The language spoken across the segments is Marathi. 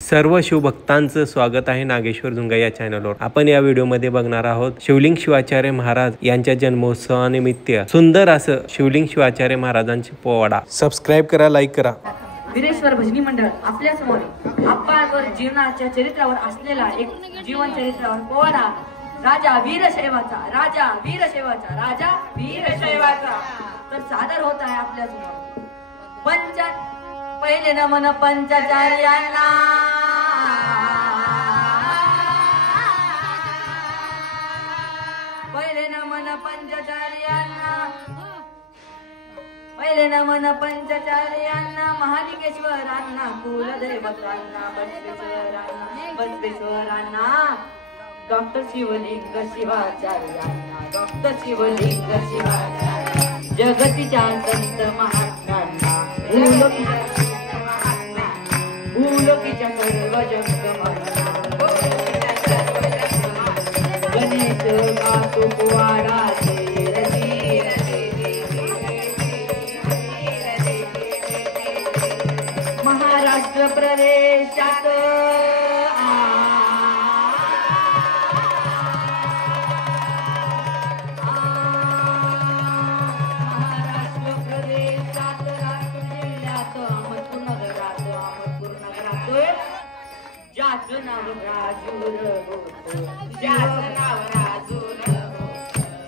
सर्व शिवभक्तांचं स्वागत आहे नागेश्वर झुंगा या चॅनलवर। आपण या व्हिडिओमध्ये बघणार आहोत शिवलिंग शिवाचार्य महाराज यांच्या जन्मोत्सवानिमित्त सुंदर असं शिवलिंग शिवाचार्य महाराजांचे पोवाडा। सबस्क्राइब करा, लाईक करा। वीरेश्वर भजनी मंडळ आपल्या समोर आप्पांवर जीवनाच्या चरित्रावर असलेला एक जीवन चरित्रावर पोवाडा राजा वीरशैवाचा राजा वीरशैवाचा तर सादर होत आहे आपल्या समोर। पहिले नमन पंचाचार्यांना, पहिले नमन पंचाचार्यांना, महालिंगेश्वरांना, कुलदैवतांना, बसवेश्वरांना, डॉक्टर शिवलिंग शिवाचार्यांना, जगतीच्या संत महात्म्यांना, भूलोकीच्या सर्व जगमान्यांना, गणेश पोवाडाचे महाराष्ट्र प्रदेशात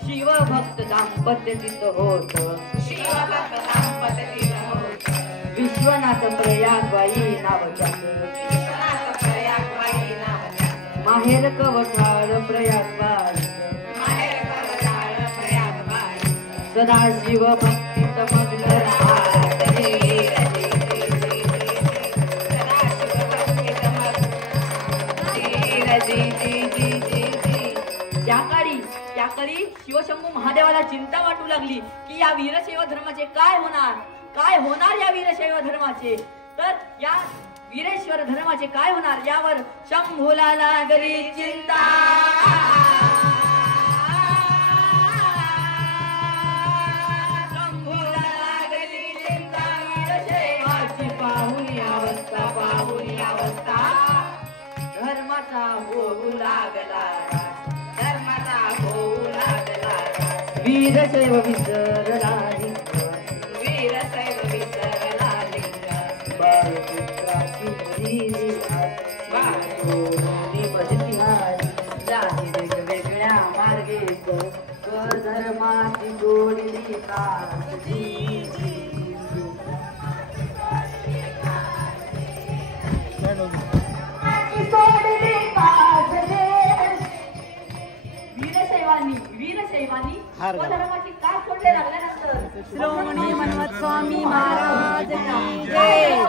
शिवभक्त दाम्पत्य तिथं होत, विश्वनाथ प्रयागबाई नावाच्या, माहेर कवठाळ प्रयागबाई, सदा शिव भक्तीत मग्न त्याकाळी शिवशंभू महादेवाला चिंता वाटू लागली की या वीरशैव धर्माचे काय होणार या वीरशैव धर्माचे, तर या वीरेश्वर धर्माचे काय होणार यावर शंभूला लागली चिंता। वीरशैवाची पाहुनी अवस्था धर्माचा होऊ लागला, वीरशैव विसरला वेगवेगळ्या मार्गे धर्माची जोडली वीरशैवानी धर्माची का सोडले लागल्यानंतर श्रोमणी मनमत स्वामी महाराज की जय,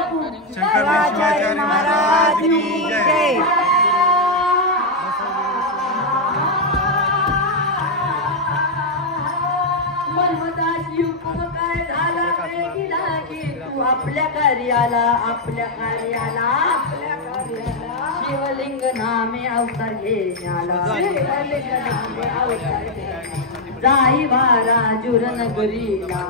शंकराचार्य महाराज की जय। मनमताची हुकूम काय झाला गेला की तू आपल्या कार्याला शिवलिंग नामे अवतार घेण्याला, जाई वारा जुर नगरीला,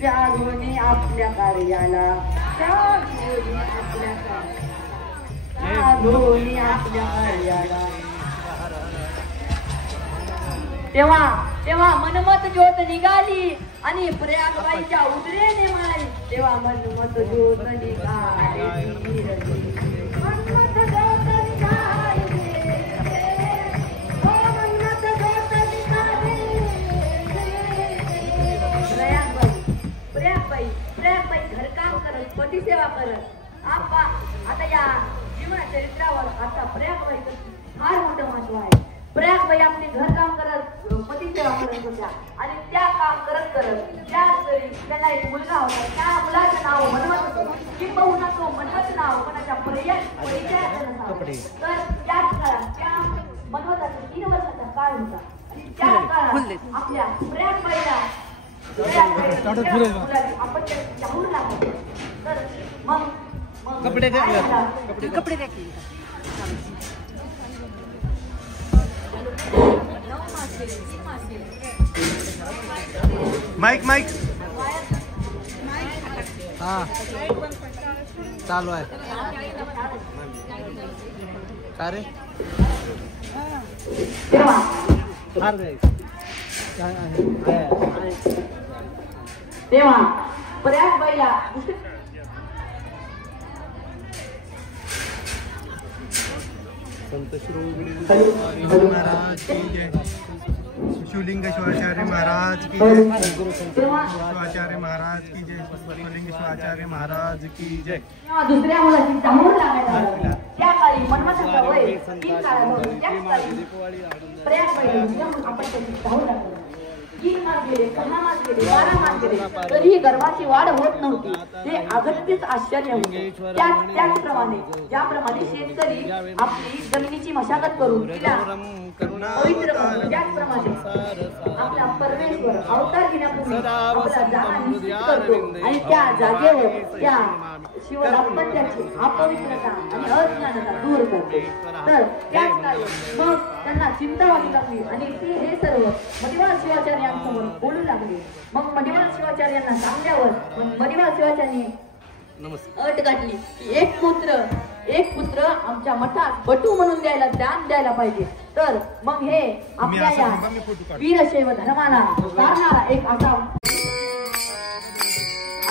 त्यागोनी आपल्या कार्याला, तेव्हा मनमत ज्योत निघाली आणि प्रयागबाईच्या उदरेने मारली, तेव्हा मनमत ज्योत निघाली, प्रयागबाई घरकाम करत, पती सेवा करत। आता या जीवन चरित्रावर आता प्रयागबाईचं फार मोठं महत्व आहे। प्रयागबाई आपले घरकाम करत, पती सेवा करत होत्या आणि त्या काम करत त्याच वेळी त्यांना एक मुलगा होता, त्या मुलाचं नाव मनमत होतं, किंबहुना तो मनमत नाव कोणाच्या परिचयाचं नसावं। तर त्याच काळात त्या मनमताचा 3 वर्षाचा काळ होता आणि त्या काळात आपल्या प्रयागबाईला आपण जाऊन लागतो, तर मग कपडे देखील Não, Marcelo, sim, Marcelo. Mike mike हा चालू आहे का रे तेव्हा प्रयाग बाईला संत श्री महाराज की जय शिवलिंग शिवाचार्य महाराज की जय शिवाचार्य महाराज की जय शिवलिंग शिवाचार्य महाराज की जय दुसऱ्या मुलाची चाहूल लागायला त्या काळी मनमताचा वय 3 काळामध्ये त्याच काळी प्रयाग बाई आपण त्याची चाहूल लागली 3 मास गेले 6 मास गेले 12 मास गेले तरीही गर्भाची वाढ होत नव्हती हे अगत्यच आश्चर्य होते त्याचप्रमाणे ज्याप्रमाणे शेतकरी आपली जमिनीची मशागत करून तिला पवित्र करतो त्याचप्रमाणे आपला परमेश्वर अवतार घेण्यापूर्वी आपला जागा निश्चित करतो आणि त्या जागेवर त्या शिवदाम्पत्याची अपवित्रता आणि अज्ञानता दूर करतो तर त्याच काळी मग त्यांना चिंता व्हावी लागली आणि ते हे सर्व मणिवाल शिवाचार्यांसमोर बोलू लागले मग मणिवाल शिवाचार्यांना सांगल्यावर मणिवाल शिवाचार्यांनी अट गाठली की एक पुत्र आमच्या मठात बटू म्हणून दान द्यायला पाहिजे तर मग हे आपल्या या वीरशैव धर्माला सारणारा एक असा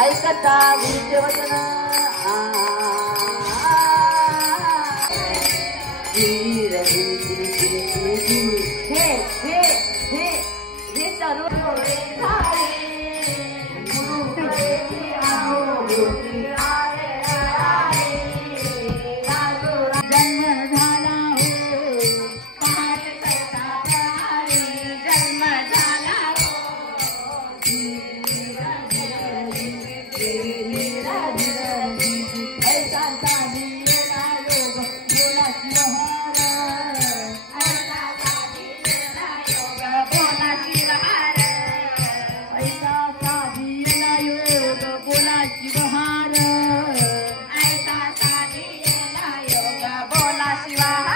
ऐकता गुरुचे वचन हे तरुण शिवा